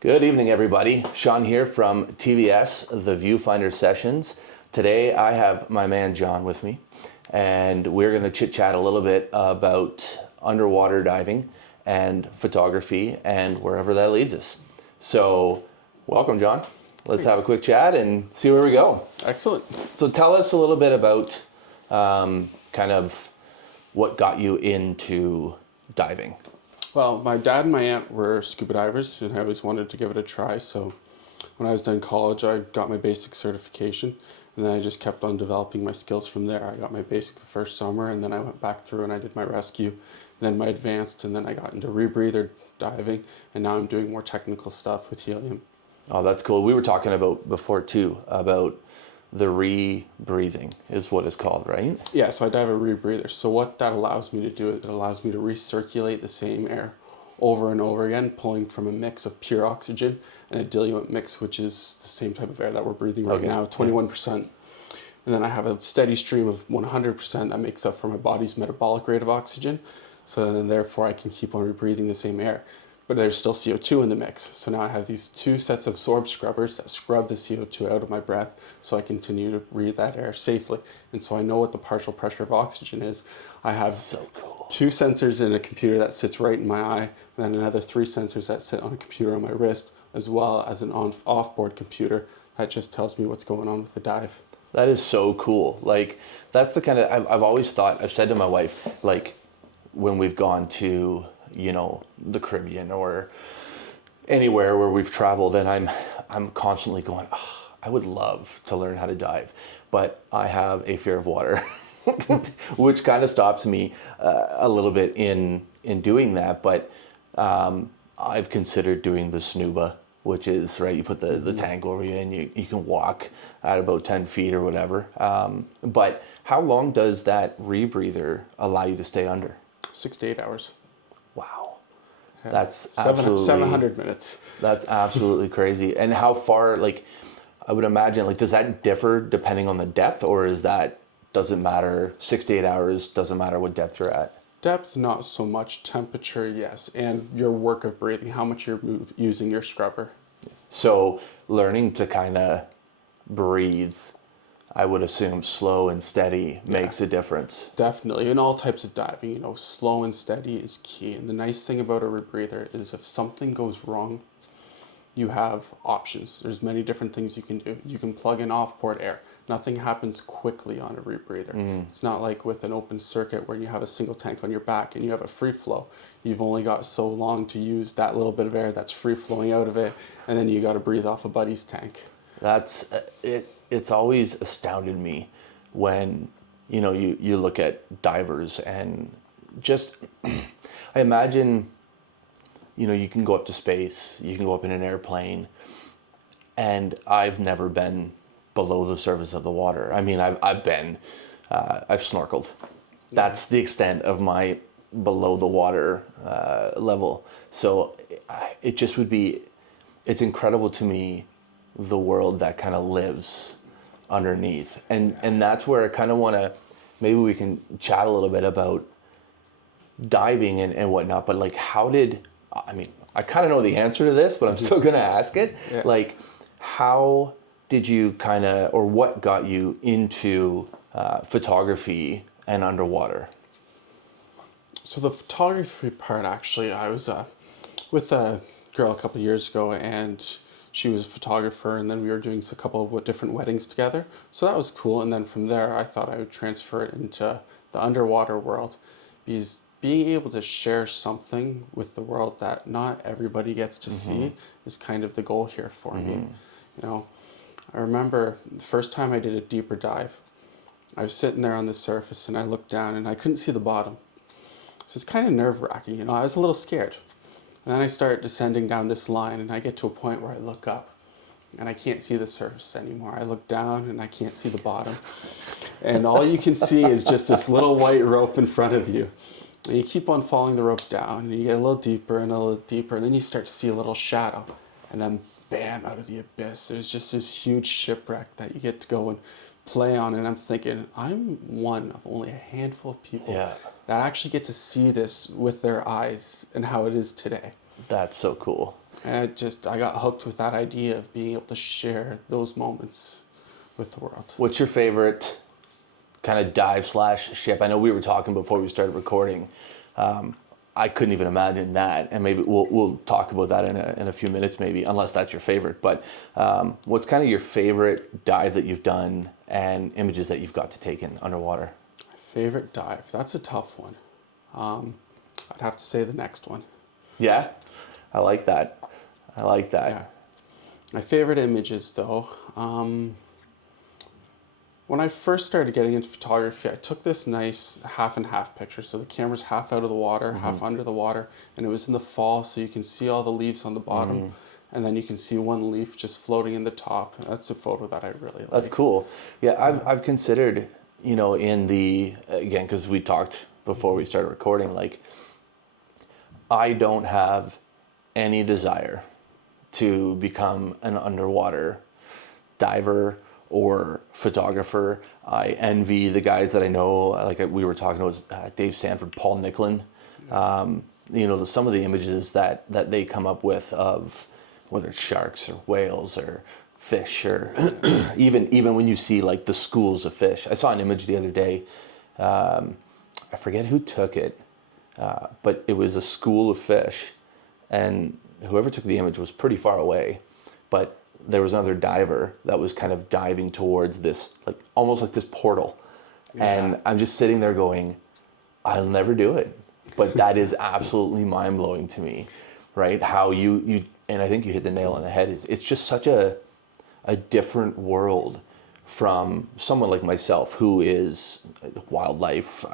Good evening, everybody. Sean here from TVS, the Viewfinder Sessions. Today I have my man John with me, and we're going to chit-chat a little bit about underwater diving and photography and wherever that leads us. So, welcome, John. Let's have a quick chat and see where we go. Excellent. So tell us a little bit about kind of what got you into diving. Well, my dad and my aunt were scuba divers, and I always wanted to give it a try. So when I was done college, I got my basic certification, and then I just kept on developing my skills from there. I got my basic the first summer, and then I went back through and I did my rescue, and then my advanced, and then I got into rebreather diving, and now I'm doing more technical stuff with helium. Oh, that's cool. We were talking about before too, about the rebreathing is what it's called, right? Yeah, so I dive a rebreather. So what that allows me to do, it allows me to recirculate the same air over and over again, pulling from a mix of pure oxygen and a diluent mix, which is the same type of air that we're breathing right now, 21%. And then I have a steady stream of 100% that makes up for my body's metabolic rate of oxygen. So then therefore I can keep on rebreathing the same air. But there's still CO2 in the mix. So now I have these two sets of sorb scrubbers that scrub the CO2 out of my breath so I continue to breathe that air safely. And so I know what the partial pressure of oxygen is. I have two sensors in a computer that sits right in my eye, and then another 3 sensors that sit on a computer on my wrist, as well as an off-board computer that just tells me what's going on with the dive. That is so cool. Like, that's the kind of, I've always thought, I've said to my wife, like, when we've gone to, you know, the Caribbean or anywhere where we've traveled, and I'm constantly going, oh, I would love to learn how to dive, but I have a fear of water, which kind of stops me a little bit in doing that. But I've considered doing the snuba, which is, right, you put the tank over you and you can walk at about 10 feet or whatever. But how long does that rebreather allow you to stay under? 6 to 8 hours. Wow. Yeah. That's absolutely 700 minutes. That's absolutely crazy. And how far, like, I would imagine, like, does that differ depending on the depth, or doesn't matter, 6 to 8 hours, doesn't matter what depth you're at? Depth, not so much. Temperature, yes. And your work of breathing, how much you're using your scrubber. So learning to kind of breathe, I would assume slow and steady makes a difference. Definitely. In all types of diving, you know, slow and steady is key. And the nice thing about a rebreather is if something goes wrong, you have options. There's many different things you can do. You can plug in off-board air. Nothing happens quickly on a rebreather. It's not like with an open circuit where you have a single tank on your back and you have a free flow. You've only got so long to use that little bit of air that's free flowing out of it, and then you got to breathe off a buddy's tank. That's it. It's always astounded me when, you know, you look at divers and just, I imagine, you know, you can go up to space, you can go up in an airplane, and I've never been below the surface of the water. I mean, I've snorkeled. That's the extent of my below the water level. So it just would be, it's incredible to me, the world that kind of lives underneath. And that's where I kind of want to, maybe we can chat a little bit about diving and whatnot, but like, I mean, I kind of know the answer to this, but I'm still going to ask it. Yeah. Like, how did you kind of, or what got you into photography and underwater? So the photography part, actually, I was with a girl a couple of years ago, and she was a photographer, and then we were doing a couple of different weddings together. So that was cool. And then from there, I thought I would transfer it into the underwater world, because being able to share something with the world that not everybody gets to see is kind of the goal here for me. You know, I remember the first time I did a deeper dive, I was sitting there on the surface and I looked down and I couldn't see the bottom. So it's kind of nerve-wracking, you know, I was a little scared. And then I start descending down this line, and I get to a point where I look up and I can't see the surface anymore. I look down and I can't see the bottom. And all you can see is just this little white rope in front of you. And you keep on following the rope down, and you get a little deeper and a little deeper, and then you start to see a little shadow. And then bam, out of the abyss, there's just this huge shipwreck that you get to go and play on. And I'm thinking, I'm one of only a handful of people that actually get to see this with their eyes and how it is today. That's so cool. And I got hooked with that idea of being able to share those moments with the world. What's your favorite kind of dive slash ship? I know we were talking before we started recording. I couldn't even imagine that, and maybe we'll talk about that in a few minutes, maybe, unless that's your favorite. But what's kind of your favorite dive that you've done and images that you've got to take in underwater? My favorite dive, that's a tough one. I'd have to say the next one. Yeah, I like that. Yeah. My favorite images, though, when I first started getting into photography, I took this nice half and half picture. So the camera's half out of the water, half under the water, and it was in the fall, so you can see all the leaves on the bottom, and then you can see one leaf just floating in the top. That's a photo that I really like. That's cool. Yeah, I've considered, in the, again, because we talked before we started recording, like, I don't have any desire to become an underwater diver or photographer. I envy the guys that I know, like we were talking about Dave Sanford, Paul Nicklin. Some of the images that they come up with of whether it's sharks or whales or fish or even when you see like the schools of fish. I saw an image the other day. I forget who took it, but it was a school of fish, and whoever took the image was pretty far away, but there was another diver that was kind of diving towards this, like almost like this portal. Yeah. And I'm just sitting there going, I'll never do it. But that is absolutely mind blowing to me, right? How you and I think you hit the nail on the head. It's just such a different world from someone like myself who is wildlife,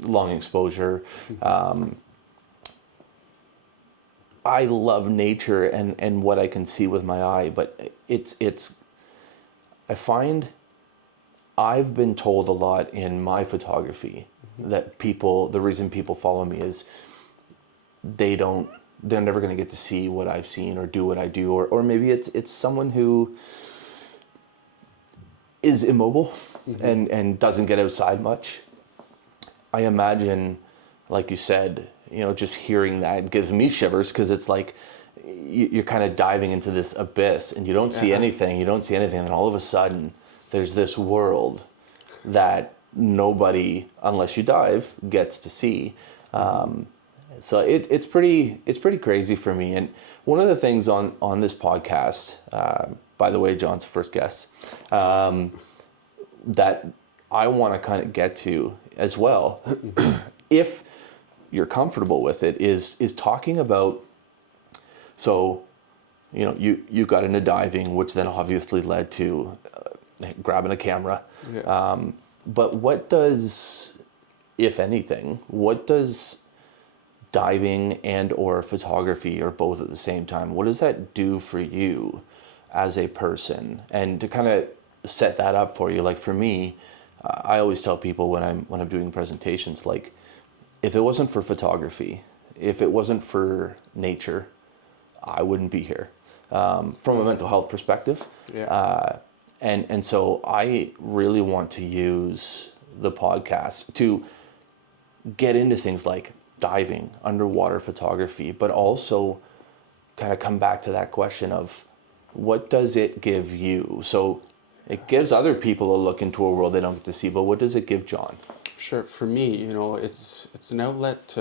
long exposure. I love nature and what I can see with my eye, but I find I've been told a lot in my photography that the reason people follow me is they're never going to get to see what I've seen or do what I do, or maybe it's someone who is immobile and doesn't get outside much. I imagine, like you said, just hearing that gives me shivers, because it's like you're kind of diving into this abyss and you don't see anything, and all of a sudden there's this world that nobody, unless you dive, gets to see. So it's pretty crazy for me. And one of the things on this podcast, by the way, John's the first guest, that I want to kind of get to as well, if you're comfortable with it, is talking about, so you got into diving, which then obviously led to grabbing a camera. But what does, if anything, what does diving and or photography, or both at the same time, what does that do for you as a person? And to kind of set that up for you, like for me, I always tell people when I'm doing presentations, like, if it wasn't for photography, if it wasn't for nature, I wouldn't be here, from a mental health perspective. And so I really want to use the podcast to get into things like diving, underwater photography, but also kind of come back to that question of, what does it give you? So it gives other people a look into a world they don't get to see, but what does it give John? Sure. For me, it's an outlet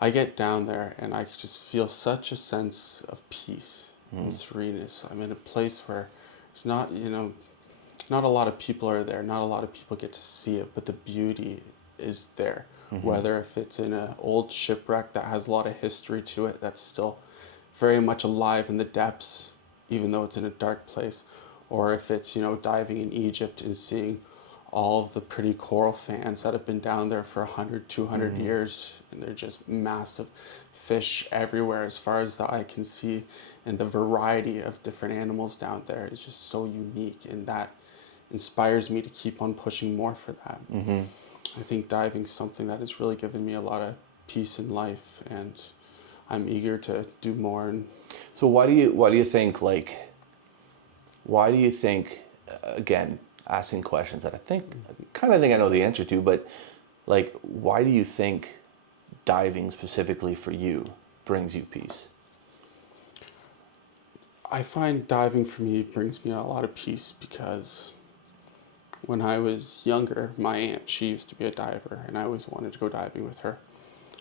I get down there and I just feel such a sense of peace and sereneness. I'm in a place where it's not, not a lot of people are there, not a lot of people get to see it, but the beauty is there. Whether if it's in an old shipwreck that has a lot of history to it, that's still very much alive in the depths, even though it's in a dark place, or if it's, diving in Egypt and seeing all of the pretty coral fans that have been down there for 100, 200 years, and they're just massive fish everywhere as far as the eye can see, and the variety of different animals down there is just so unique, and that inspires me to keep on pushing more for that. I think diving's something that has really given me a lot of peace in life, and I'm eager to do more. And so why do you think, again, asking questions that I think I know the answer to, but like, why do you think diving specifically for you brings you peace? I find diving for me brings me a lot of peace because when I was younger, my aunt, she used to be a diver, and I always wanted to go diving with her.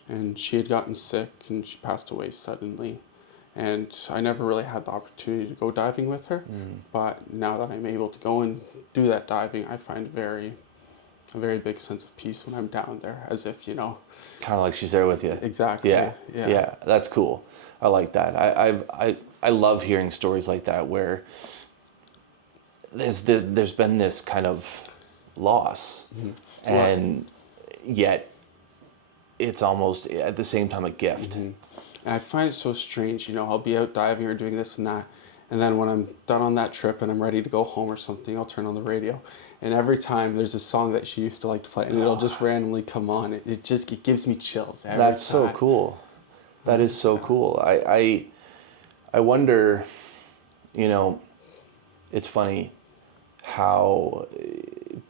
And she had gotten sick and she passed away suddenly. And I never really had the opportunity to go diving with her. But now that I'm able to go and do that diving, I find a very big sense of peace when I'm down there, as if, you know. Kind of like she's there with you. Exactly. Yeah, yeah, that's cool. I like that. I love hearing stories like that where there's been this kind of loss, and yet it's almost at the same time a gift. And I find it so strange, you know, I'll be out diving or doing this and that. And then when I'm done on that trip and I'm ready to go home or something, I'll turn on the radio. And every time there's a song that she used to like to play, and it'll just randomly come on. It gives me chills every That's so time. cool. That is so cool. I wonder, you know, it's funny how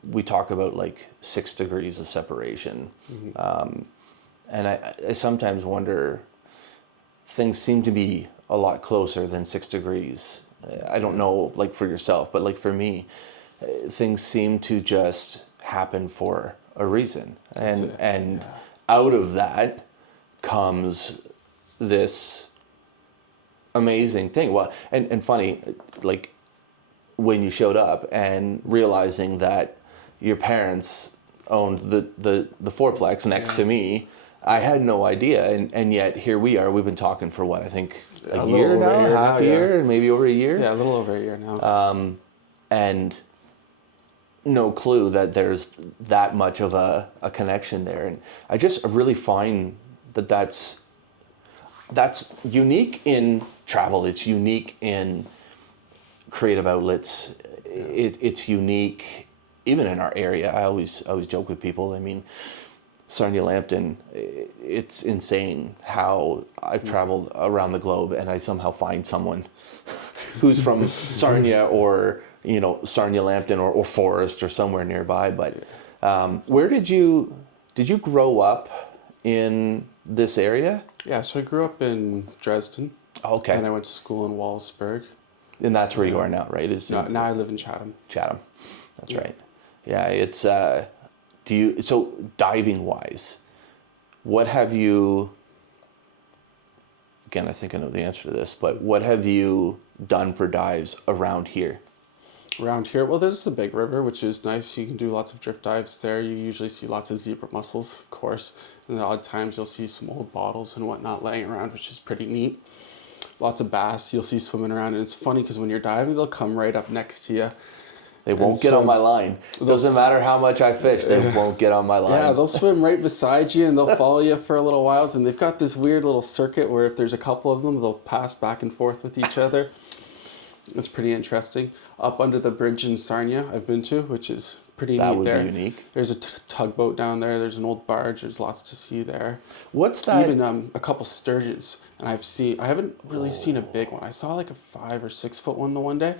we talk about like 6 degrees of separation. And I sometimes wonder, things seem to be a lot closer than 6 degrees. I don't know, like for yourself, but like for me, things seem to just happen for a reason. And out of that comes this amazing thing. Well, and funny, like when you showed up and realizing that your parents owned the fourplex next to me, I had no idea, and yet here we are. We've been talking for what, I think a year now, half a year, maybe over a year. Yeah, a little over a year now. And no clue that there's that much of a connection there. And I just really find that that's unique in travel. It's unique in creative outlets. It's unique even in our area. I always joke with people. I mean, Sarnia Lambton, it's insane how I've traveled around the globe and I somehow find someone who's from Sarnia or, you know, Sarnia Lambton or Forest or somewhere nearby. But where did you grow up in this area? Yeah, so I grew up in Dresden. Okay. And I went to school in Wallsburg. And that's where you are now, right? Now I live in Chatham. Chatham. That's right. Yeah, it's so diving wise, what have you, again, I think I know the answer to this, but what have you done for dives around here? Around here, well, there's the big river, which is nice. You can do lots of drift dives there. You usually see lots of zebra mussels, of course. And the odd times you'll see some old bottles and whatnot laying around, which is pretty neat. Lots of bass you'll see swimming around. And it's funny because when you're diving, they'll come right up next to you. They won't get on my line. Doesn't matter how much I fish, they won't get on my line. Yeah, they'll swim right beside you and they'll follow you for a little while. And they've got this weird little circuit where if there's a couple of them, they'll pass back and forth with each other. It's pretty interesting. Up under the bridge in Sarnia, I've been to, which is pretty neat there. That would be unique. There's a tugboat down there. There's an old barge. There's lots to see there. What's that? Even a couple sturgeons. And I haven't really seen a big one. I saw like a 5 or 6 foot one the one day.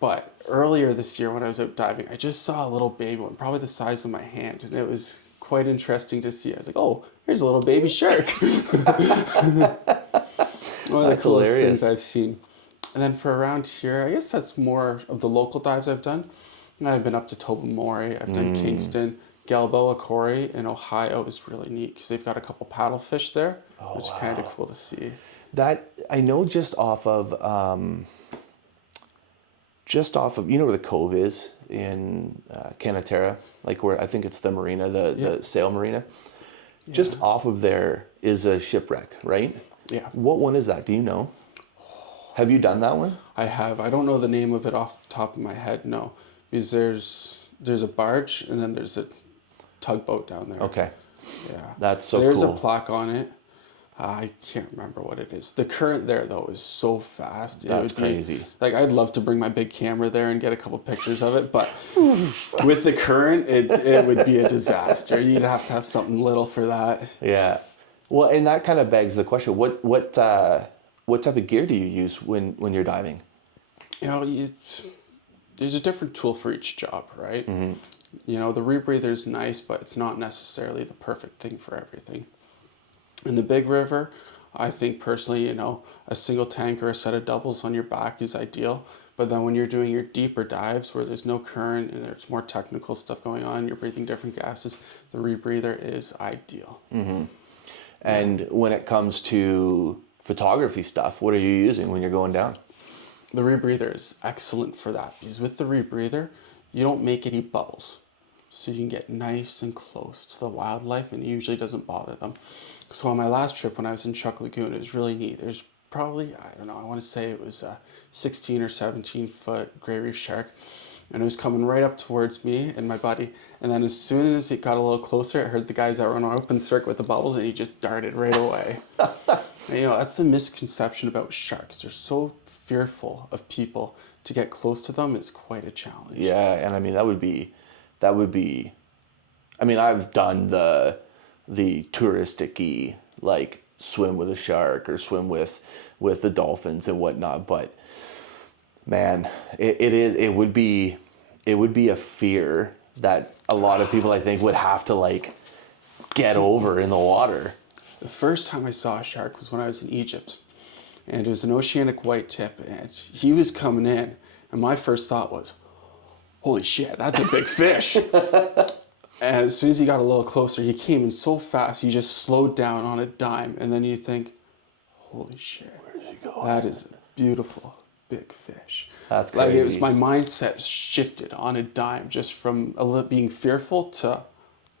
But earlier this year when I was out diving, I just saw a little baby one, probably the size of my hand. And it was quite interesting to see. I was like, oh, here's a little baby shark. One of the coolest things I've seen. And then for around here, I guess that's more of the local dives I've done. And I've been up to Tobermory, I've done Kingston. Galboa Quarry in Ohio is really neat because they've got a couple paddlefish there, which is kind of cool to see. That, I know just off of, you know where the Cove is in Canatera, like where I think it's the marina, the sail marina. Yeah. Just off of there is a shipwreck, right? Yeah. What one is that? Do you know? Have you done that one? I have. I don't know the name of it off the top of my head, no. Because there's a barge and then there's a tugboat down there. Okay. Yeah. That's so There's cool. a plaque on it. I can't remember what it is. The current there, though, is so fast. That's crazy. Like, I'd love to bring my big camera there and get a couple pictures of it, but with the current, it would be a disaster. You'd have to have something little for that. Yeah. Well, and that kind of begs the question, what type of gear do you use when you're diving? You know, there's a different tool for each job, right? Mm-hmm. You know, the rebreather is nice, but it's not necessarily the perfect thing for everything. In the big river, I think personally, a single tank or a set of doubles on your back is ideal. But then when you're doing your deeper dives where there's no current and there's more technical stuff going on, you're breathing different gases, the rebreather is ideal. And when it comes to photography stuff, what are you using when you're going down? The rebreather is excellent for that because with the rebreather, you don't make any bubbles. So you can get nice and close to the wildlife and it usually doesn't bother them. So on my last trip when I was in Chuck Lagoon, it was really neat. There's probably, I don't know, I want to say it was a 16 or 17 foot gray reef shark. And it was coming right up towards me and my buddy. And then as soon as it got a little closer, I heard the guys that were on an open circuit with the bubbles and he just darted right away. And, that's the misconception about sharks. They're so fearful of people. To get close to them is quite a challenge. Yeah, and I mean that would be I mean I've done the touristic-y, like swim with a shark or swim with the dolphins and whatnot, but man, it would be a fear that a lot of people I think would have to like get over in the water. The first time I saw a shark was when I was in Egypt, and it was an oceanic white tip, and he was coming in, and my first thought was, holy shit, that's a big fish. And as soon as he got a little closer, he came in so fast, he just slowed down on a dime, and then you think, holy shit, Where's he going? that is a beautiful big fish. That's like crazy. it was, my mindset shifted on a dime just from being fearful to,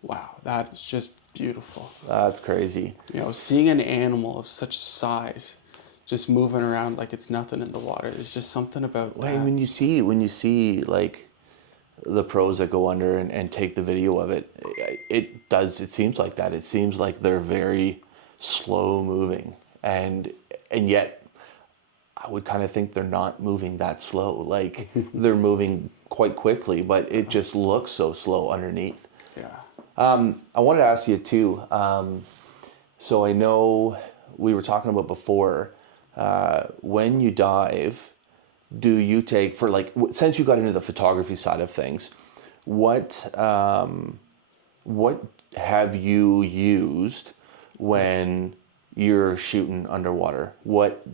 wow, that is just beautiful. That's crazy. Seeing an animal of such size just moving around like it's nothing in the water, there's just something about that. When you see like the pros that go under and take the video of it, it seems like that. It seems like they're very slow moving, and yet I would kind of think they're not moving that slow. Like they're moving quite quickly, but it just looks so slow underneath. Yeah. I wanted to ask you too. So I know we were talking about before, when you dive, do you take for like, since you got into the photography side of things, what have you used when you're shooting underwater? What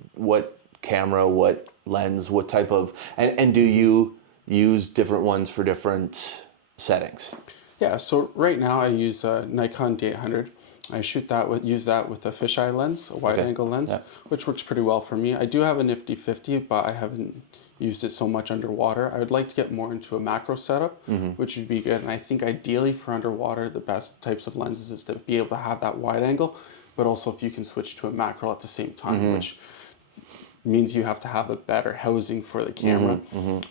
camera, what lens, what type of, and do you use different ones for different settings? Yeah, so right now I use a Nikon D800. I use that with a fisheye lens, a wide angle lens, which works pretty well for me. I do have a nifty 50, but I haven't used it so much underwater. I would like to get more into a macro setup, which would be good. And I think ideally for underwater, the best types of lenses is to be able to have that wide angle, but also if you can switch to a macro at the same time, which means you have to have a better housing for the camera.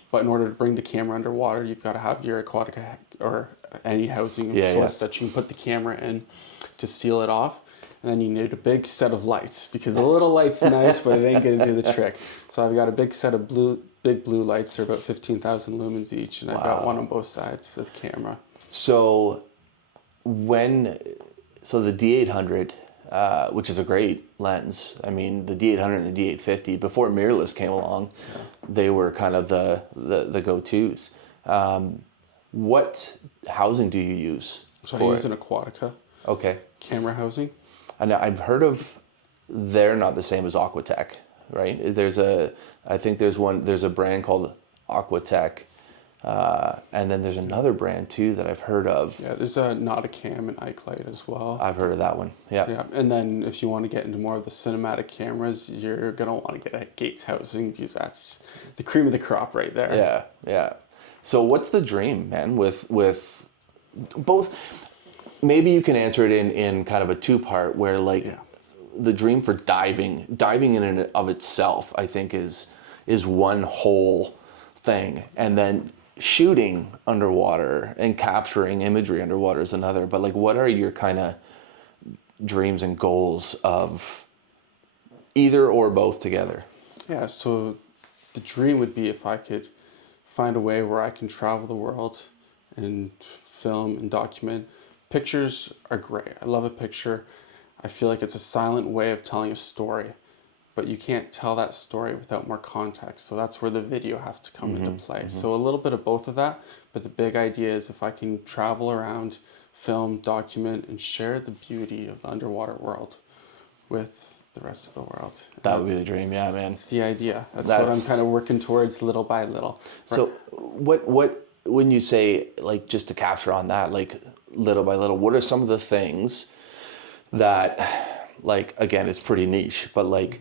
But in order to bring the camera underwater, you've got to have your aquatic or any housing that you can put the camera in to seal it off. And then you need a big set of lights, because a little light's nice, but it ain't gonna do the trick. So I've got a big set of big blue lights. They're about 15,000 lumens each, and I've got one on both sides of the camera. So the D800, which is a great lens. I mean, the D800 and the D850, before mirrorless came along, they were kind of the go-tos. What housing do you use? So I use an Aquatica camera housing. And I've heard of, they're not the same as Aquatech, right? I think there's a brand called Aquatech, and then there's another brand too that I've heard of. Yeah, there's a Nauticam and Ikelite as well. I've heard of that one. Yeah. Yeah, and then if you want to get into more of the cinematic cameras, you're gonna want to get a Gates housing, because that's the cream of the crop right there. Yeah, yeah. So what's the dream, man, with both? Maybe you can answer it in kind of a two-part, where the dream for diving in and of itself, I think is one whole thing, and then shooting underwater and capturing imagery underwater is another. But like, what are your kind of dreams and goals of either or both together? Yeah, so the dream would be if I could find a way where I can travel the world and film and document. Pictures are great. I love a picture. I feel like it's a silent way of telling a story, but you can't tell that story without more context. So that's where the video has to come into play. So a little bit of both of that, but the big idea is if I can travel around, film, document, and share the beauty of the underwater world with the the rest of the world. That would be the dream, yeah, man. That's the idea. That's what I'm kind of working towards little by little. So what when you say, like, just to capture on that, like little by little, what are some of the things that, like, again, it's pretty niche, but like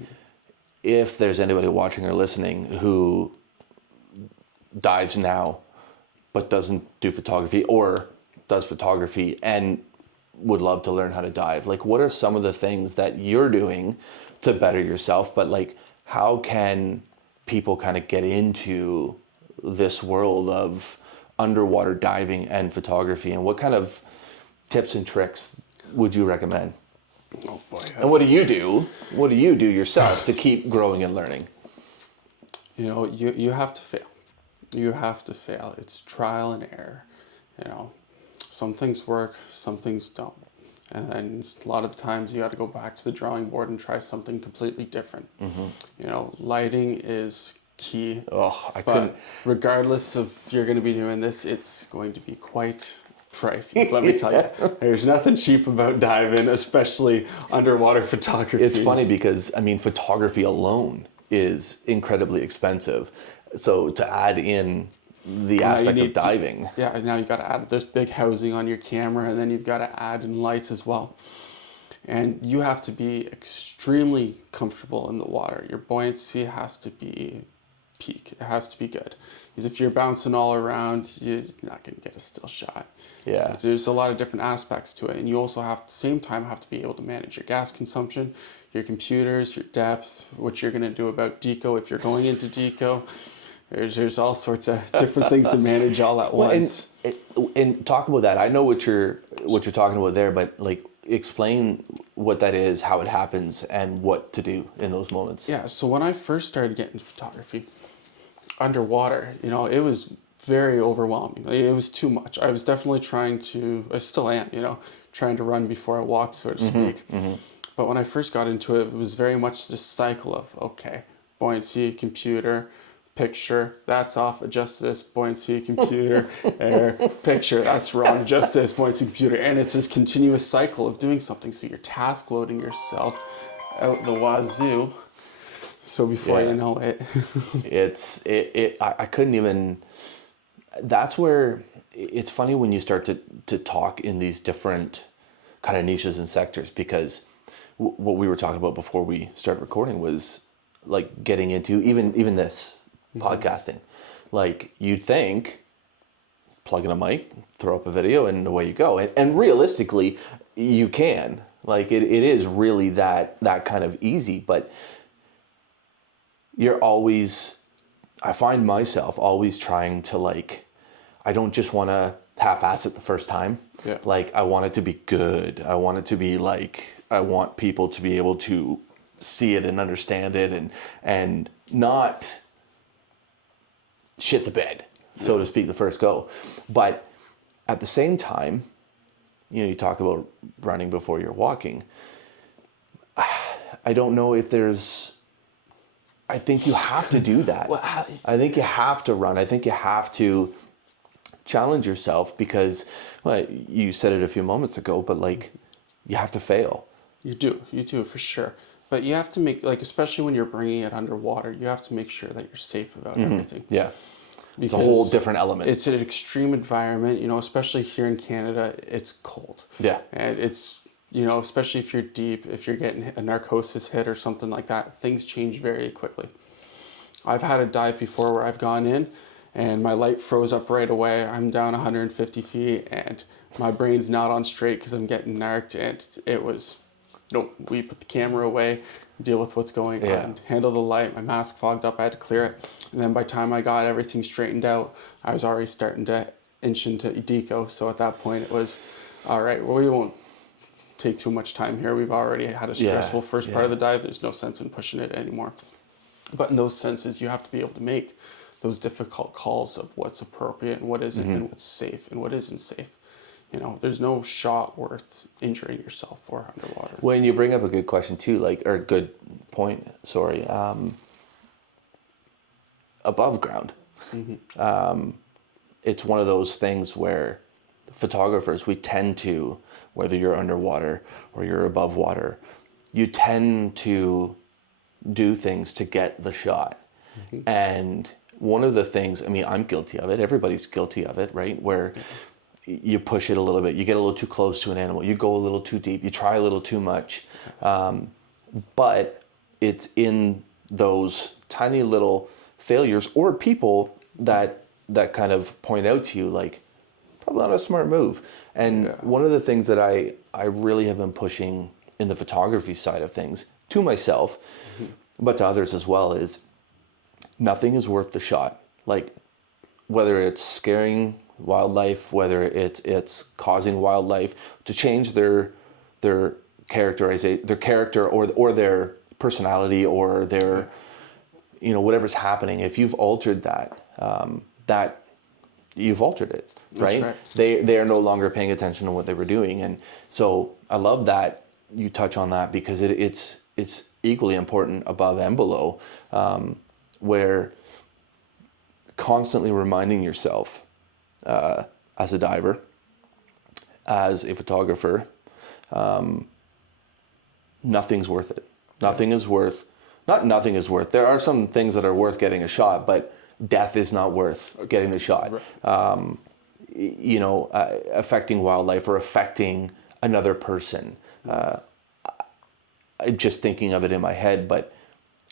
if there's anybody watching or listening who dives now but doesn't do photography or does photography and would love to learn how to dive, like what are some of the things that you're doing to better yourself, but like how can people kind of get into this world of underwater diving and photography, and what kind of tips and tricks would you recommend? Oh boy. And what do you do? What do you do yourself to keep growing and learning? You know, you have to fail. You have to fail. It's trial and error. You know, some things work, some things don't. And then a lot of the times you got to go back to the drawing board and try something completely different. You know, lighting is key. Oh, I but couldn't. regardless of if you're going to be doing this, it's going to be quite pricey. Let me tell you, there's nothing cheap about diving, especially underwater photography. It's funny because, I mean, photography alone is incredibly expensive. So to add in the aspect of diving. Yeah, now you've got to add this big housing on your camera, and then you've got to add in lights as well. And you have to be extremely comfortable in the water. Your buoyancy has to be peak. It has to be good. Because if you're bouncing all around, you're not going to get a still shot. Yeah. There's a lot of different aspects to it. And you also have, at the same time, have to be able to manage your gas consumption, your computers, your depth, what you're going to do about deco if you're going into deco. There's all sorts of different things to manage all at once. And talk about that. I know what you're talking about there, but like explain what that is, how it happens, and what to do in those moments. Yeah. So when I first started getting into photography, underwater, you know, it was very overwhelming. It was too much. I was definitely I still am, you know, trying to run before I walk, so to speak. But when I first got into it, it was very much this cycle of, okay, buoyancy, computer, picture, that's off, adjust this, buoyancy, computer, air, picture, that's wrong, adjust this, buoyancy, computer. And it's this continuous cycle of doing something. So you're task loading yourself out the wazoo. So before you know it. I couldn't even, that's where, it's funny when you start to talk in these different kind of niches and sectors, because what we were talking about before we started recording was like getting into even this podcasting. Like you'd think, plug in a mic, throw up a video, and away you go. And realistically, you can. Like it is really that kind of easy, but you're always, I find myself always trying to like, I don't just want to half-ass it the first time. Yeah. Like I want it to be good. I want it to be like, I want people to be able to see it and understand it and not shit the bed, so to speak, the first go. But at the same time, you know, you talk about running before you're walking. I don't know if I think you have to do that. I think you have to run. I think you have to challenge yourself because, well, you said it a few moments ago, but like, you have to fail. You do for sure. But you have to make, like, especially when you're bringing it underwater, you have to make sure that you're safe about everything. Yeah. Because it's a whole different element. It's an extreme environment, you know, especially here in Canada, it's cold. Yeah. And it's, you know, especially if you're deep, if you're getting a narcosis hit or something like that, things change very quickly. I've had a dive before where I've gone in and my light froze up right away. I'm down 150 feet and my brain's not on straight because I'm getting narked, and it was, nope, we put the camera away, deal with what's going on, handle the light, my mask fogged up, I had to clear it. And then by the time I got everything straightened out, I was already starting to inch into deco. So at that point it was, all right, well, we won't take too much time here. We've already had a stressful first part of the dive. There's no sense in pushing it anymore. But in those senses, you have to be able to make those difficult calls of what's appropriate and what isn't, and what's safe and what isn't safe. You know, there's no shot worth injuring yourself for underwater. When you bring up a good question too, like, or good point, sorry, above ground. It's one of those things where photographers, we tend to, whether you're underwater or you're above water, you tend to do things to get the shot. And one of the things, I mean, I'm guilty of it. Everybody's guilty of it, right? Where you push it a little bit, you get a little too close to an animal, you go a little too deep, you try a little too much. But it's in those tiny little failures or people that kind of point out to you, like, probably not a smart move. And one of the things that I really have been pushing in the photography side of things to myself, but to others as well, is nothing is worth the shot. Like, whether it's scaring wildlife, whether it's causing wildlife to change their characterization, their character or their personality or their, you know, whatever's happening. If you've altered that, that you've altered it, right? They are no longer paying attention to what they were doing. And so I love that you touch on that, because it's equally important above and below, where constantly reminding yourself, as a diver, as a photographer, nothing's worth it. Nothing is worth, not nothing is worth. There are some things that are worth getting a shot, but death is not worth getting the shot. You know, affecting wildlife or affecting another person. I'm just thinking of it in my head, but,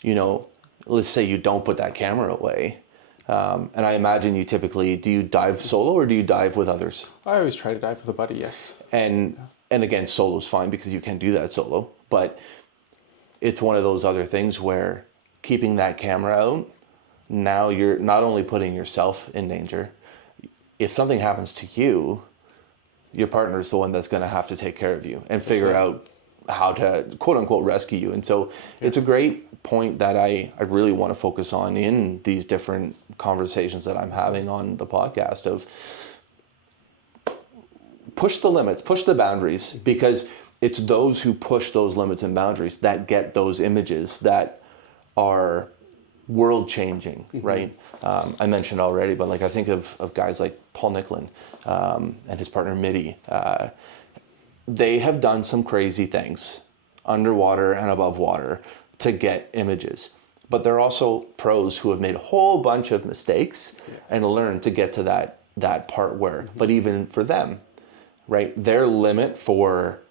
you know, let's say you don't put that camera away. And I imagine you typically, do you dive solo or do you dive with others? I always try to dive with a buddy, yes. And again, solo's fine because you can do that solo, but it's one of those other things where keeping that camera out, now you're not only putting yourself in danger. If something happens to you, your partner's the one that's going to have to take care of you and figure out how to quote unquote rescue you. And so it's a great point that I really want to focus on in these different conversations that I'm having on the podcast of push the limits, push the boundaries, because it's those who push those limits and boundaries that get those images that are world changing, right? I mentioned already, but like I think of guys like Paul Nicklin and his partner Mitty. They have done some crazy things underwater and above water to get images, but they're also pros who have made a whole bunch of mistakes and learned to get to that part where, but even for them, right, their limit for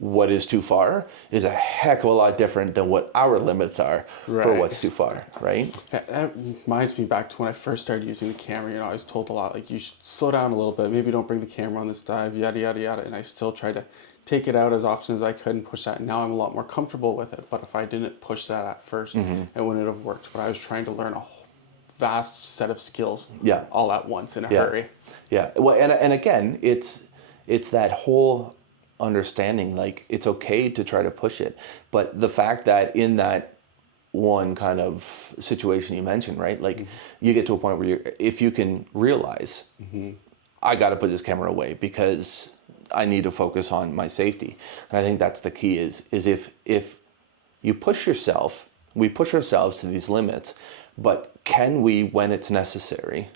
what is too far is a heck of a lot different than what our limits are for what's too far, right? That reminds me back to when I first started using the camera. You know, I was told a lot, like, you should slow down a little bit, maybe don't bring the camera on this dive, yada, yada, yada. And I still try to take it out as often as I could and push that. And now I'm a lot more comfortable with it. But if I didn't push that at first, it wouldn't have worked. But I was trying to learn a whole vast set of skills all at once in a hurry. Yeah, well, and again, it's that whole understanding, like, it's okay to try to push it, but the fact that in that one kind of situation you mentioned, right, like you get to a point where if you can realize, I got to put this camera away because I need to focus on my safety. And I think that's the key is if you push yourself, we push ourselves to these limits, but can we, when it's necessary,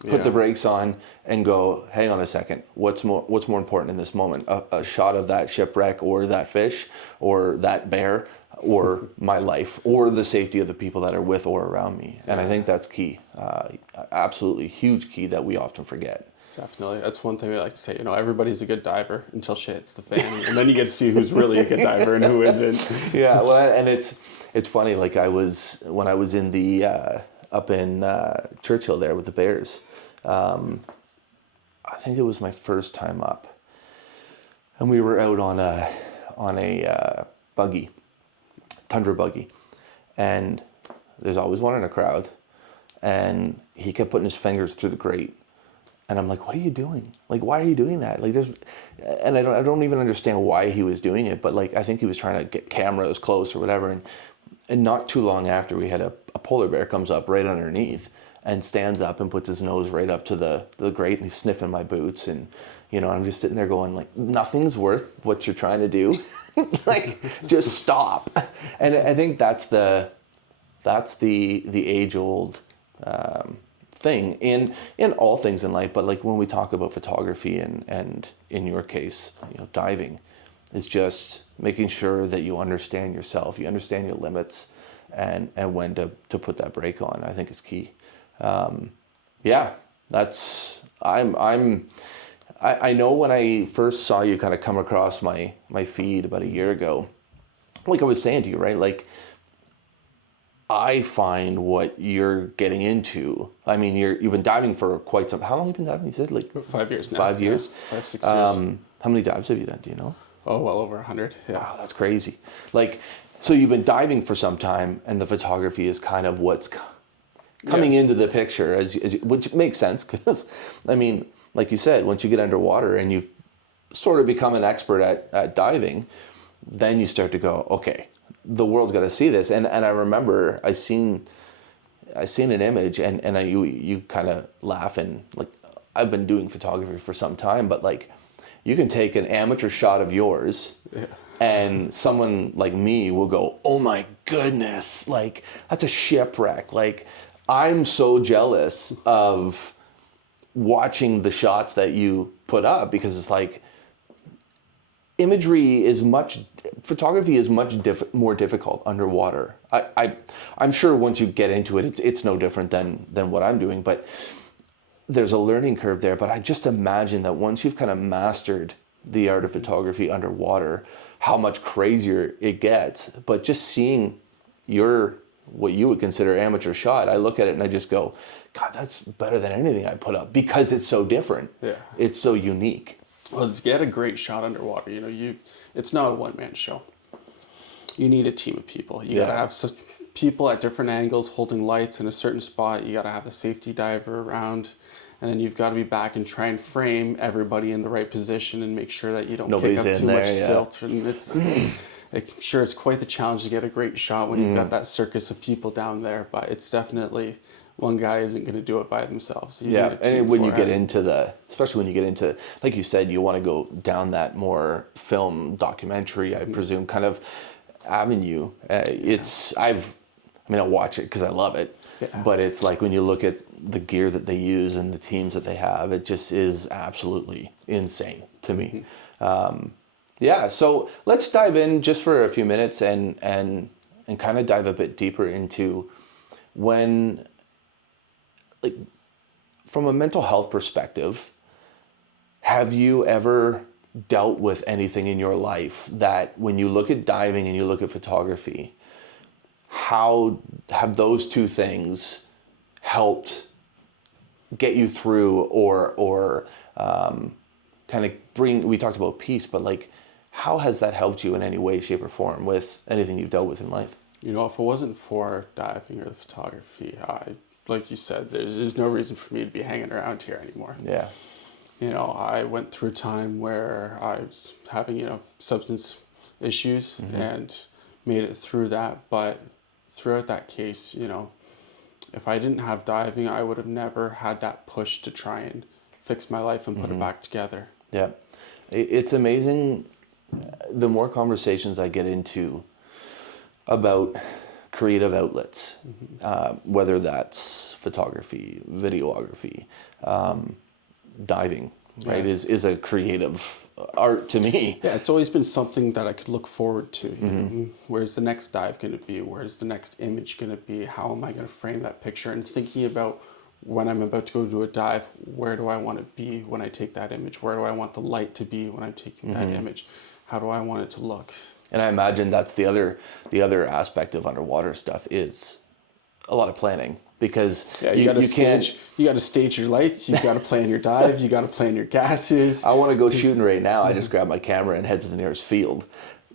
put the brakes on and go, hang on a second, what's more important in this moment? A shot of that shipwreck or that fish or that bear or my life or the safety of the people that are with or around me. And I think that's key, absolutely huge key that we often forget. Definitely. That's one thing we like to say, you know, everybody's a good diver until shit hits the fan. And then you get to see who's really a good diver and who isn't. Yeah, well, and it's funny, like when I was in the, up in Churchill there with the bears, I think it was my first time up, and we were out on a buggy, tundra buggy, and there's always one in a crowd, and he kept putting his fingers through the grate, and I'm like, what are you doing? Like, why are you doing that? Like, and I don't even understand why he was doing it, but like I think he was trying to get cameras close or whatever, and not too long after, we had a polar bear comes up right underneath and stands up and puts his nose right up to the grate, and he's sniffing my boots, and you know, I'm just sitting there going, like, nothing's worth what you're trying to do. Like, just stop. And I think that's the age-old thing in all things in life, but like when we talk about photography and in your case, you know, diving, is just making sure that you understand yourself, you understand your limits, and when to put that brake on. I think is key. Yeah, that's I know when I first saw you kind of come across my feed about a year ago, like I was saying to you, right? Like, I find what you're getting into. I mean, you've been diving for quite some. How long have you been diving? You said like 5 years now. 5 years. Yeah, 5, 6 years. How many dives have you done? Do you know? Oh, well over 100. Yeah. Wow, that's crazy. Like, so you've been diving for some time, and the photography is kind of what's coming into the picture, which makes sense because, I mean, like you said, once you get underwater and you've sort of become an expert at diving, then you start to go, okay, the world's got to see this. And I remember I seen an image, and you kind of laugh, and like, I've been doing photography for some time, but like, you can take an amateur shot of yours, and someone like me will go, oh my goodness, like, that's a shipwreck. Like, I'm so jealous of watching the shots that you put up, because it's like, photography is much more difficult underwater. I'm sure once you get into it, it's no different than what I'm doing, but there's a learning curve there. But I just imagine that once you've kind of mastered the art of photography underwater, how much crazier it gets. But just seeing what you would consider amateur shot, I look at it and I just go, God, that's better than anything I put up, because it's so different. Yeah. It's so unique. Well, to get a great shot underwater, it's not a one-man show. You need a team of people. You gotta have people at different angles holding lights in a certain spot. You gotta have a safety diver around, and then you've got to be back and try and frame everybody in the right position and make sure that you don't Nobody's kick up too in much there, silt. And I'm sure it's quite the challenge to get a great shot when you've got that circus of people down there. But it's definitely, one guy isn't going to do it by themselves. You need a team and when you get into especially when you get into, like you said, you want to go down that more film documentary, I presume, kind of avenue. I'll watch it because I love it. Yeah. But it's like, when you look at the gear that they use and the teams that they have, it just is absolutely insane to me. So let's dive in just for a few minutes and kind of dive a bit deeper into when, like, from a mental health perspective, have you ever dealt with anything in your life that, when you look at diving and you look at photography, how have those two things helped get you through, or kind of we talked about peace, but like, how has that helped you in any way, shape, or form with anything you've dealt with in life? If it wasn't for diving or the photography, like you said, there's no reason for me to be hanging around here anymore. Yeah. I went through a time where I was having, substance issues and made it through that. But throughout that case, if I didn't have diving, I would have never had that push to try and fix my life and put it back together. Yeah. It's amazing, the more conversations I get into about creative outlets, whether that's photography, videography, diving, right, is a creative art to me. Yeah, it's always been something that I could look forward to. Where's the next dive going to be? Where's the next image going to be? How am I going to frame that picture? And thinking about, when I'm about to go do a dive, where do I want to be when I take that image? Where do I want the light to be when I'm taking that image? How do I want it to look? And I imagine that's the other aspect of underwater stuff, is a lot of planning, because you got to stage your lights, you got to plan your dives, you got to plan your gases. I want to go shooting right now. I just grab my camera and head to the nearest field.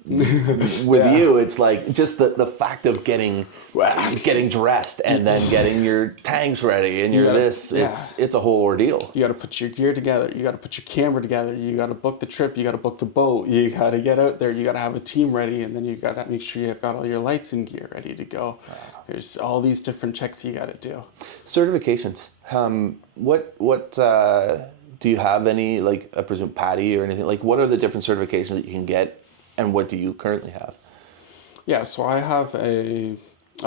With you, it's like just the fact of getting dressed and then getting your tanks ready and it's a whole ordeal. You got to put your gear together, you got to put your camera together, you got to book the trip, you got to book the boat, you got to get out there, you got to have a team ready, and then you got to make sure you've got all your lights and gear ready to go. There's all these different checks you got to do. Certifications. What do you have any, like, I presume PADI or anything? Like, what are the different certifications that you can get? And what do you currently have? Yeah, so I've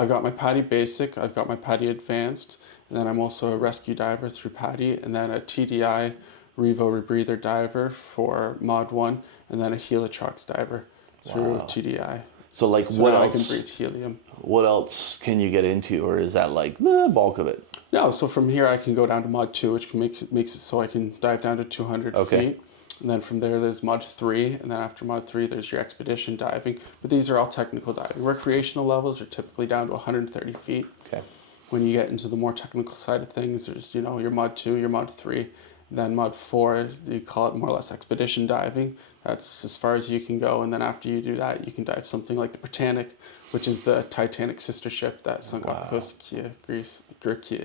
got my PADI Basic, I've got my PADI Advanced, and then I'm also a rescue diver through PADI, and then a TDI rebreather diver for Mod 1, and then a Heliotrox diver through TDI. So like So what now else? I can breathe helium. What else can you get into, or is that like the bulk of it? No, so from here I can go down to Mod 2, which makes it so I can dive down to 200 feet. And then from there, there's Mod 3. And then after Mod 3, there's your expedition diving. But these are all technical diving. Recreational levels are typically down to 130 feet. Okay. When you get into the more technical side of things, there's, your Mod 2, your Mod 3. Then Mod 4, you call it more or less expedition diving. That's as far as you can go. And then after you do that, you can dive something like the Britannic, which is the Titanic sister ship that sunk off the coast of Kiev,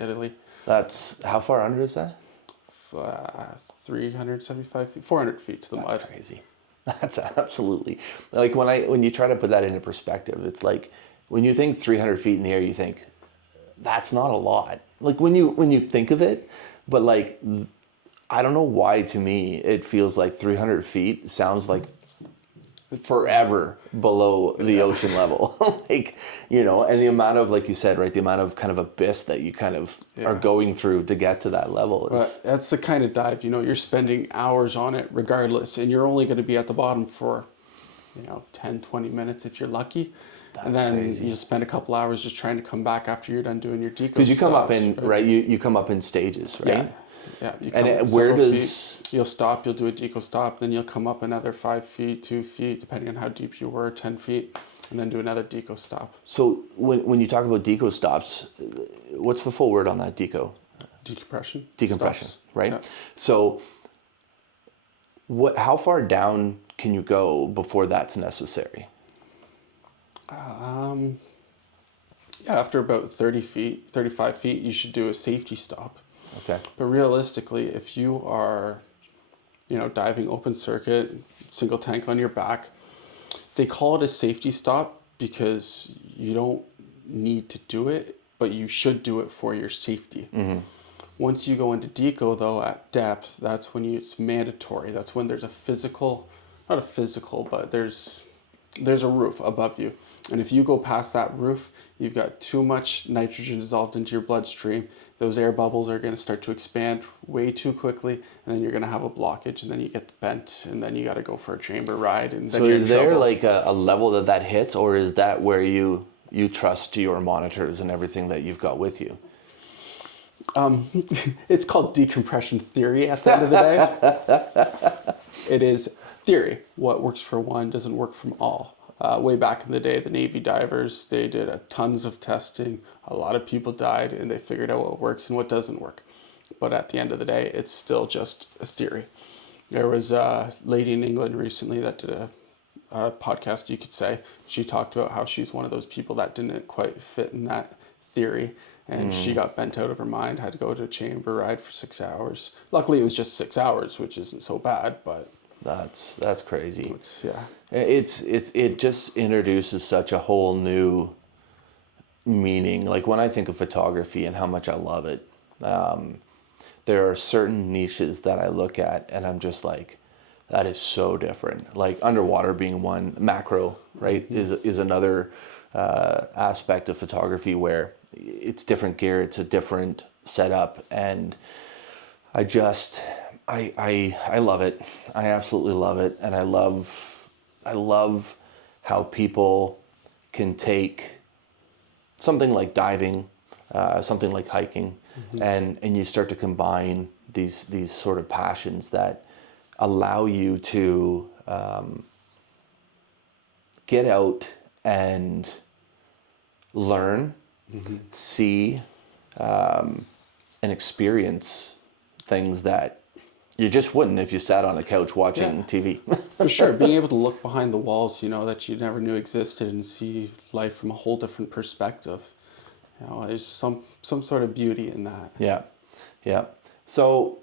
Italy. That's, how far under is that? 375 feet, 400 feet to the mud. That's crazy. That's absolutely, like when you try to put that into perspective, it's like when you think 300 feet in the air, you think that's not a lot. Like when you think of it, but like, I don't know why to me, it feels like 300 feet sounds like forever below the ocean level. Like, and the amount of, like you said, right, the amount of kind of abyss that you kind of are going through to get to that level is... But that's the kind of dive, you're spending hours on it regardless, and you're only going to be at the bottom for, 10, 20 minutes if you're lucky. And then crazy. you spend a couple hours just trying to come back after you're done doing your deco. Because you come up in, right, you come up in stages, right? Yeah, you come and up where several does... feet, you'll stop, you'll do a deco stop, then you'll come up another 5 feet, 2 feet, depending on how deep you were, 10 feet, and then do another deco stop. So when you talk about deco stops, what's the full word on that, deco? Decompression. Decompression, Stops. right? Yeah. So how far down can you go before that's necessary? After about 30 feet, 35 feet, you should do a safety stop. Okay. But realistically, if you are, diving open circuit, single tank on your back, they call it a safety stop because you don't need to do it, but you should do it for your safety. Mm-hmm. Once you go into deco, though, at depth, that's when it's mandatory. That's when there's not a physical, but there's a roof above you. And if you go past that roof, you've got too much nitrogen dissolved into your bloodstream. Those air bubbles are going to start to expand way too quickly, and then you're going to have a blockage, and then you get bent, and then you got to go for a chamber ride. And then So you're is in there trouble. like a level that hits, or is that where you trust your monitors and everything that you've got with you? It's called decompression theory at the end of the day. It is theory. What works for one doesn't work for all. Way back in the day, the Navy divers, they did tons of testing. A lot of people died, and they figured out what works and what doesn't work. But at the end of the day, it's still just a theory. There was a lady in England recently that did a podcast, you could say. She talked about how she's one of those people that didn't quite fit in that theory, and she got bent out of her mind, had to go to a chamber ride for 6 hours. Luckily, it was just 6 hours, which isn't so bad, but... That's crazy. It just introduces such a whole new meaning. Like when I think of photography and how much I love it, there are certain niches that I look at and I'm just like, that is so different. Like underwater being one, macro, right, is another aspect of photography where it's different gear, it's a different setup, and I love it. I absolutely love it, and I love how people can take something like diving, something like hiking, and you start to combine these sort of passions that allow you to get out and learn, see, and experience things that you just wouldn't if you sat on the couch watching TV. For sure, being able to look behind the walls, that you never knew existed and see life from a whole different perspective. There's some sort of beauty in that. Yeah. So,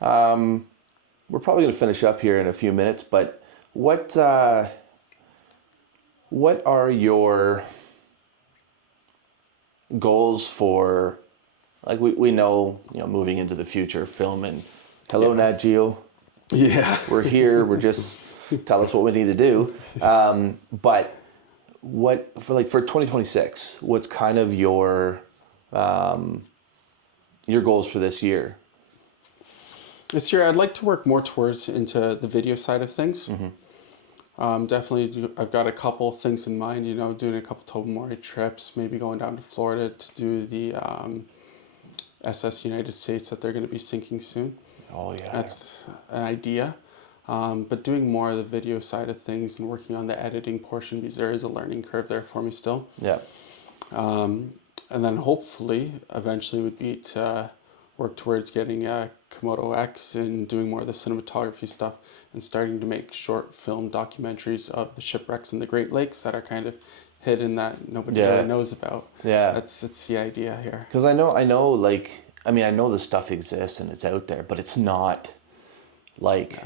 we're probably going to finish up here in a few minutes, but what are your goals for, like we know, moving into the future, film and hello, Nat Geo. Yeah. We're here. We're just, tell us what we need to do. But what, for 2026, what's kind of your goals for this year? This year, I'd like to work more towards into the video side of things. Definitely, I've got a couple things in mind. You know, doing a couple Tobermory trips, maybe going down to Florida to do the SS United States that they're going to be sinking soon. Oh yeah. That's an idea. But doing more of the video side of things and working on the editing portion, because there is a learning curve there for me still. Yeah. And then hopefully, eventually would be to work towards getting a Komodo X and doing more of the cinematography stuff and starting to make short film documentaries of the shipwrecks in the Great Lakes that are kind of hidden that nobody really knows about. Yeah. It's the idea here. Because I know, like, I mean, I know the stuff exists and it's out there, but it's not like,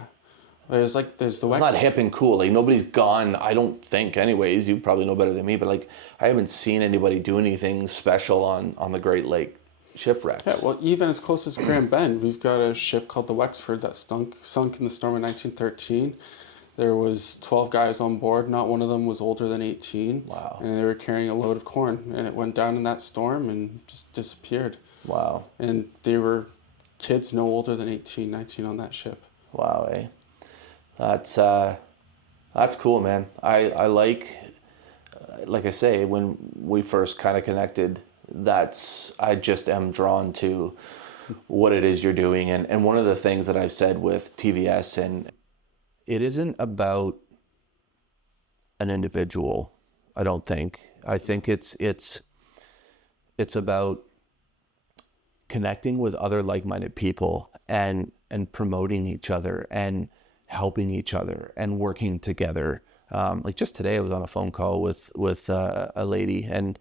There's the it's Wex. not hip and cool. Like, nobody's gone, I don't think, anyways. You probably know better than me, but like, I haven't seen anybody do anything special on the Great Lake shipwrecks. Yeah, well, even as close as Grand Bend, we've got a ship called the Wexford that sunk in the storm in 1913. There was 12 guys on board. Not one of them was older than 18. Wow. And they were carrying a load of corn, and it went down in that storm and just disappeared. Wow. And they were kids no older than 18, 19 on that ship. Wow, eh? That's cool, man. I like I say, when we first kind of connected, I just am drawn to what it is you're doing. And one of the things that I've said with TVS, and it isn't about an individual, I don't think. I think it's about connecting with other like-minded people and promoting each other and helping each other and working together. Like just today I was on a phone call with a lady, and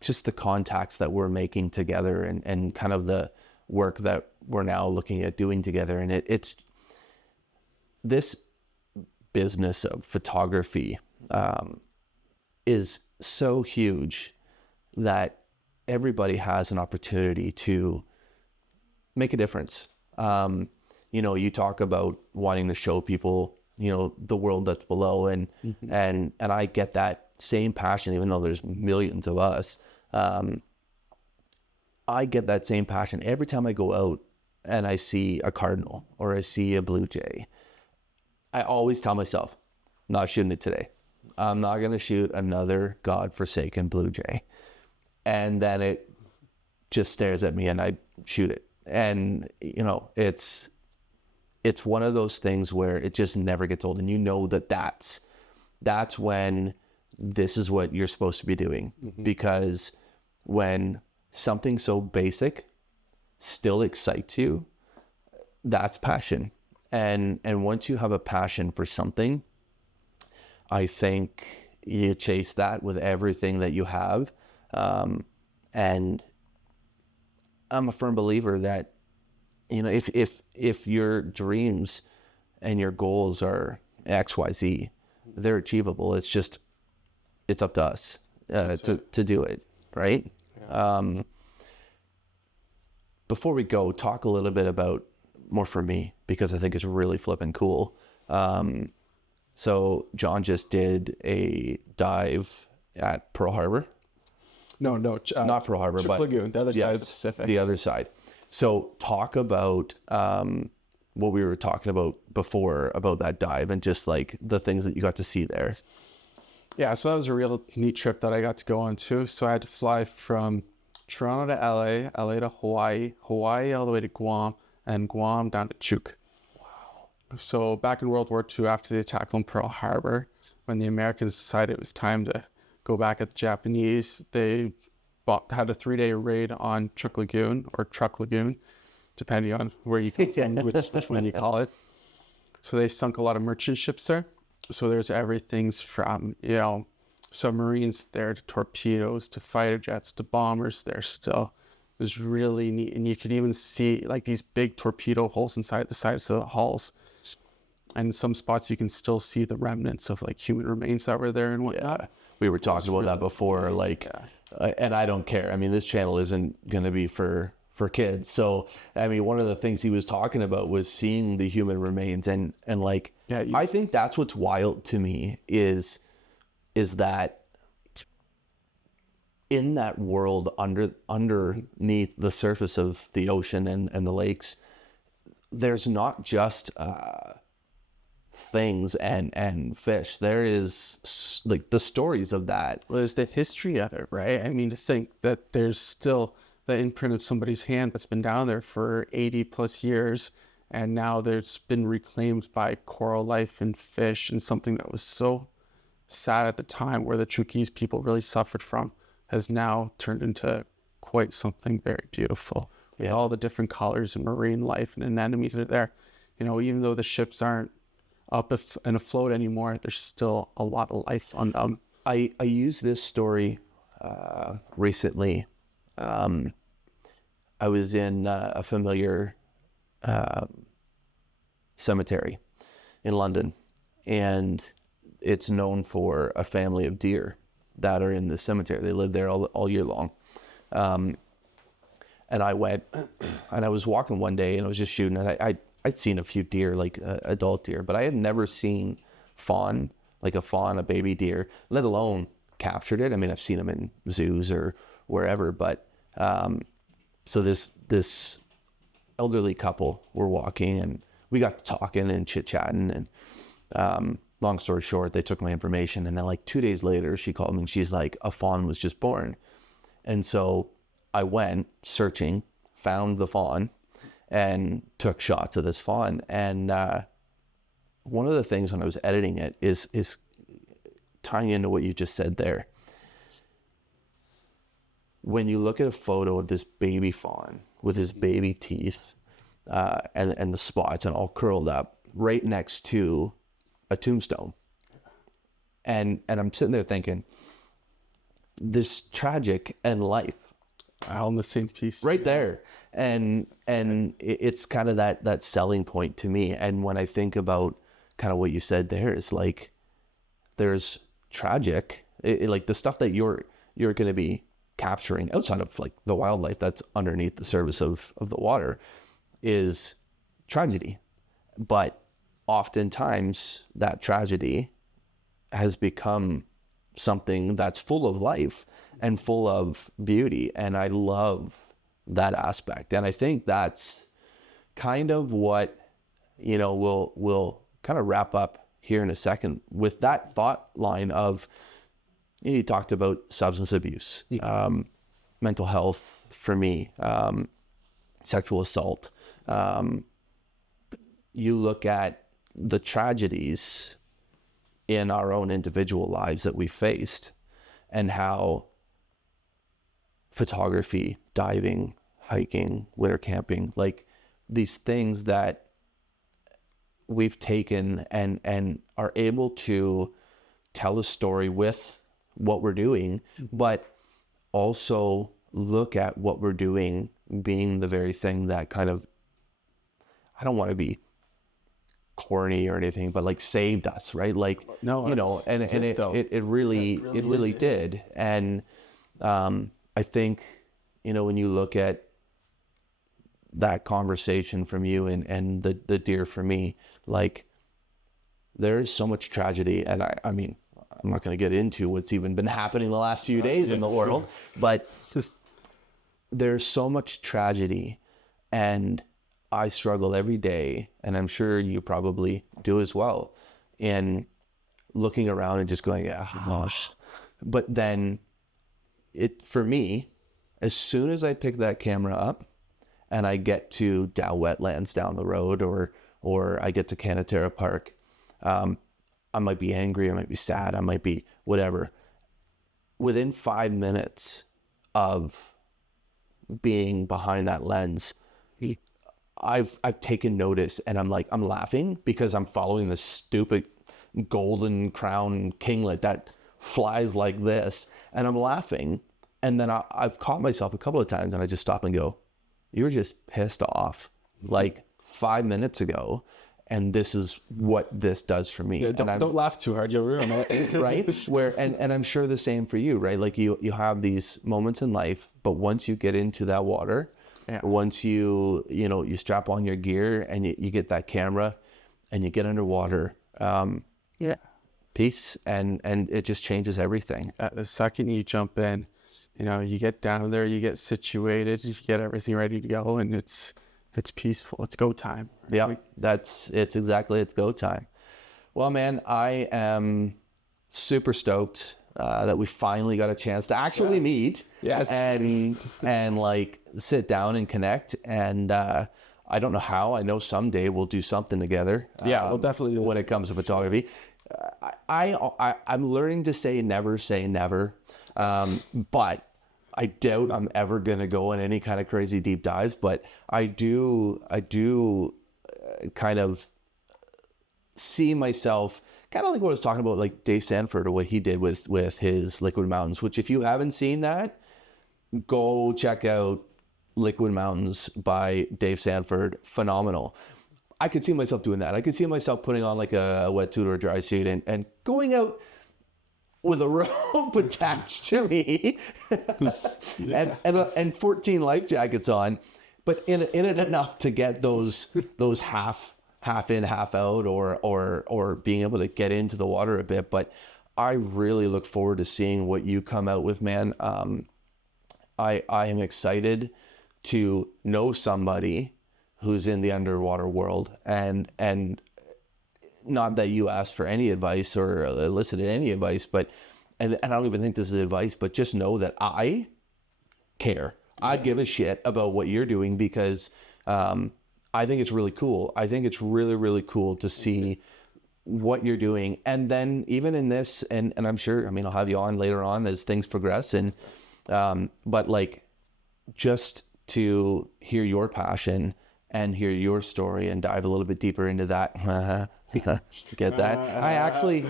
just the contacts that we're making together and kind of the work that we're now looking at doing together. And it's this business of photography is so huge that everybody has an opportunity to make a difference. You talk about wanting to show people, the world that's below, and I get that same passion, even though there's millions of us. I get that same passion every time I go out and I see a cardinal or I see a blue jay. I always tell myself, I'm not shooting it today. I'm not going to shoot another godforsaken blue jay. And then it just stares at me and I shoot it. And, it's one of those things where it just never gets old. And that's when this is what you're supposed to be doing. Mm-hmm. Because when something so basic still excites you, that's passion. And once you have a passion for something, I think you chase that with everything that you have. And I'm a firm believer that, if your dreams and your goals are XYZ, they're achievable. It's up to us to do it, right? Yeah. Before we go, talk a little bit about more for me, because I think it's really flipping cool. So John just did a dive at Pearl Harbor. No, not Pearl Harbor, but Lagoon, the other side of the Pacific. The other side. So talk about what we were talking about before about that dive and just like the things that you got to see there. Yeah, so that was a real neat trip that I got to go on too. So I had to fly from Toronto to LA, LA to Hawaii, Hawaii all the way to Guam, and Guam down to Chuuk. Wow. So back in World War II, after the attack on Pearl Harbor, when the Americans decided it was time to go back at the Japanese, they had a 3-day raid on Truk Lagoon, or Truk Lagoon, depending on where you come from, which one you call it. So they sunk a lot of merchant ships there. So there's everything from, submarines there to torpedoes to fighter jets to bombers there still. It was really neat. And you can even see like these big torpedo holes inside the sides of the hulls. And in some spots you can still see the remnants of like human remains that were there and whatnot. Yeah. We were talking about that before, and I don't care. I mean, this channel isn't going to be for kids. So, I mean, one of the things he was talking about was seeing the human remains and like, I think that's what's wild to me is that in that world underneath the surface of the ocean and the lakes, there's not just things and fish. There is like the stories of that. Well, there's the history of it, right? I mean, to think that there's still the imprint of somebody's hand that's been down there for 80 plus years, and now there's been reclaimed by coral life and fish, and something that was so sad at the time, where the Chuukese people really suffered from, has now turned into quite something very beautiful. With all the different colors and marine life and anemones that are there. You know, even though the ships aren't up and afloat anymore, there's still a lot of life on them. I used this story recently. I was in a familiar cemetery in London, and it's known for a family of deer that are in the cemetery. They live there all year long. And I went, and I was walking one day, and I was just shooting, and I'd seen a few deer, like adult deer, but I had never seen fawn, like a baby deer, let alone captured it. I mean, I've seen them in zoos or wherever, but so this elderly couple were walking, and we got to talking and chit-chatting, and long story short, they took my information, and then like 2 days later, she called me, and she's like, a fawn was just born. And so I went searching, found the fawn, and took shots of this fawn. And one of the things when I was editing it is tying into what you just said there. When you look at a photo of this baby fawn with his baby teeth and the spots and all curled up right next to a tombstone, and I'm sitting there thinking, this tragic and life All in the same piece. right there. And it's kind of that selling point to me. And when I think about kind of what you said there, is like, there's tragic, like the stuff that you're going to be capturing outside of like the wildlife that's underneath the surface of the water is tragedy. But oftentimes that tragedy has become something that's full of life and full of beauty. And I love that aspect. And I think that's kind of what, you know, we'll kind of wrap up here in a second with that thought line of, you talked about substance abuse, mental health for me, sexual assault. You look at the tragedies in our own individual lives that we faced, and how photography, diving, hiking, winter camping, like these things that we've taken and are able to tell a story with what we're doing, but also look at what we're doing being the very thing that kind of, I don't want to be corny or anything, but like saved us, right? Like, No, you know, and it really did. And I think, you know, when you look at that conversation from you and the deer for me, like, there is so much tragedy. And I mean, I'm not going to get into what's even been happening the last few days in the world, but there's so much tragedy, and I struggle every day, and I'm sure you probably do as well, in looking around and just going, oh gosh. But then for me, as soon as I pick that camera up and I get to Dow Wetlands down the road, or I get to Canatera Park, I might be angry, I might be sad, I might be whatever. Within 5 minutes of being behind that lens, I've taken notice, and I'm laughing because I'm following this stupid golden crown kinglet that flies like this, and I'm laughing. And then I've caught myself a couple of times, and I just stop and go, you were just pissed off like 5 minutes ago, and this is what this does for me. Yeah, don't laugh too hard, you'll ruin it. Right? And I'm sure the same for you, right? Like you have these moments in life, but once you get into that water, once you strap on your gear and you get that camera and you get underwater, peace, and it just changes everything. The second you jump in, you know, you get down there, you get situated, you get everything ready to go, and it's It's peaceful. It's go time. Yeah, it's go time. Well, man, I am super stoked that we finally got a chance to actually meet. Yes. And like sit down and connect. And I don't know how. I know someday we'll do something together. Yeah, we'll definitely do when this. it comes to photography. I'm learning to say never. But I doubt I'm ever gonna go in any kind of crazy deep dives. But I do kind of see myself kind of like what I was talking about, like Dave Sanford, or what he did with his Liquid Mountains, which if you haven't seen that, go check out Liquid Mountains by Dave Sanford. Phenomenal. I could see myself doing that. I could see myself putting on like a wetsuit or a dry suit and going out with a rope attached to me and 14 life jackets on, but in it enough to get those half in, half out, or being able to get into the water a bit. But I really look forward to seeing what you come out with, man. I am excited to know somebody who's in the underwater world, and not that you asked for any advice or elicited any advice, but and I don't even think this is advice, but just know that I care. I give a shit about what you're doing, because I think it's really cool. I think it's really, really cool to see what you're doing. And then even in this, and I'm sure, I mean, I'll have you on later on as things progress, and but like, just to hear your passion and hear your story and dive a little bit deeper into that. Get that? I actually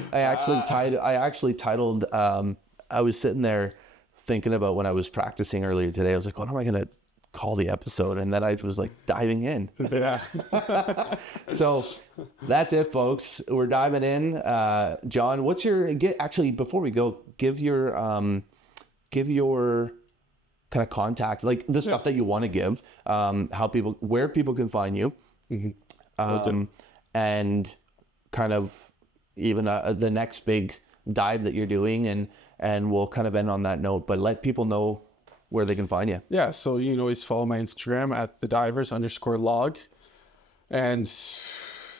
titled, I was sitting there thinking about when I was practicing earlier today, I was like, what am I going to call the episode? And then I was like diving in. Yeah. So that's it, folks. We're diving in. John, what's actually, before we go, give your kind of contact, like the stuff that you want to give, where people can find you, and kind of even the next big dive that you're doing, and we'll kind of end on that note, but let people know where they can find you. Yeah, so you can always follow my Instagram at thedivers_log. And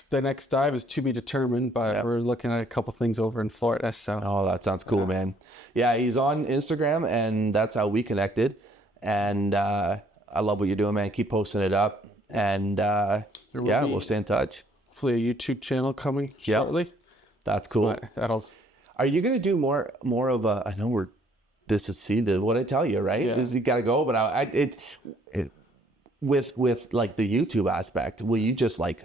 the next dive is to be determined, but we're looking at a couple things over in Florida. So that sounds cool, man. Yeah, he's on Instagram, and that's how we connected. And I love what you're doing, man. Keep posting it up, and we'll stay in touch. Hopefully a YouTube channel coming shortly. That's cool. Are you gonna do more of a? I know what I tell you, right? Yeah. Is you gotta go, but with like the YouTube aspect, will you just like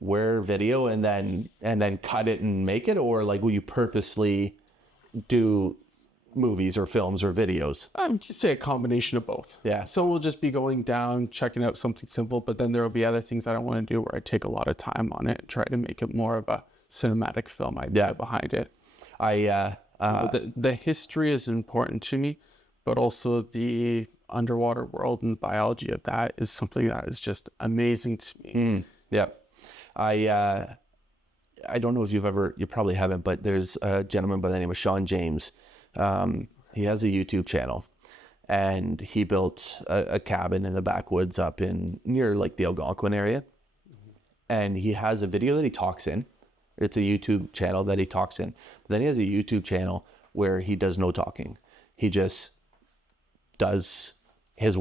wear video and then cut it and make it, or like will you purposely do movies or films or videos? I would just say a combination of both. Yeah. So we'll just be going down, checking out something simple, but then there will be other things I don't want to do where I take a lot of time on it and try to make it more of a cinematic film idea behind it. The history is important to me, but also the underwater world and biology of that is something that is just amazing to me. Yeah. I don't know if you probably haven't, but there's a gentleman by the name of Sean James. He has a YouTube channel, and he built a cabin in the backwoods up near like the Algonquin area. And he has a video that he talks in. It's a YouTube channel that he talks in. But then he has a YouTube channel where he does no talking. He just does his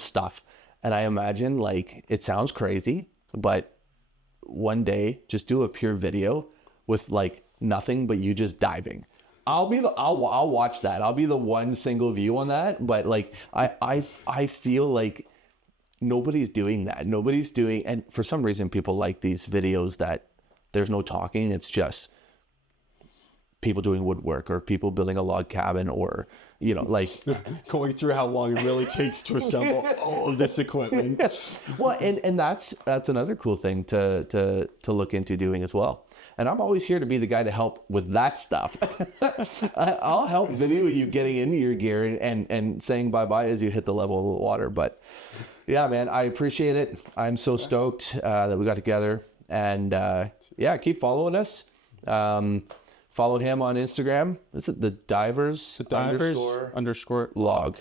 stuff. And I imagine, like, it sounds crazy, but one day just do a pure video with like nothing but you just diving. I'll watch that. I'll be the one single view on that. But like I feel like nobody's doing that. And for some reason people like these videos that there's no talking. It's just people doing woodwork or people building a log cabin, or like going through how long it really takes to assemble all of this equipment. Well, and that's another cool thing to look into doing as well. And I'm always here to be the guy to help with that stuff. I'll help video you getting into your gear and saying bye-bye as you hit the level of the water. But yeah, man, I appreciate it. I'm so stoked that we got together. And keep following us. Follow him on Instagram. Is it the divers? The divers _log.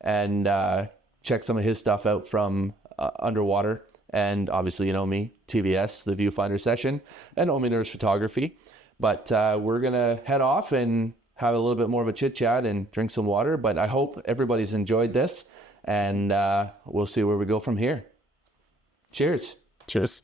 And check some of his stuff out from underwater. And obviously, you know me, TVS, the Viewfinder Session, and Ominers Photography. But we're going to head off and have a little bit more of a chit chat and drink some water. But I hope everybody's enjoyed this, and we'll see where we go from here. Cheers. Cheers.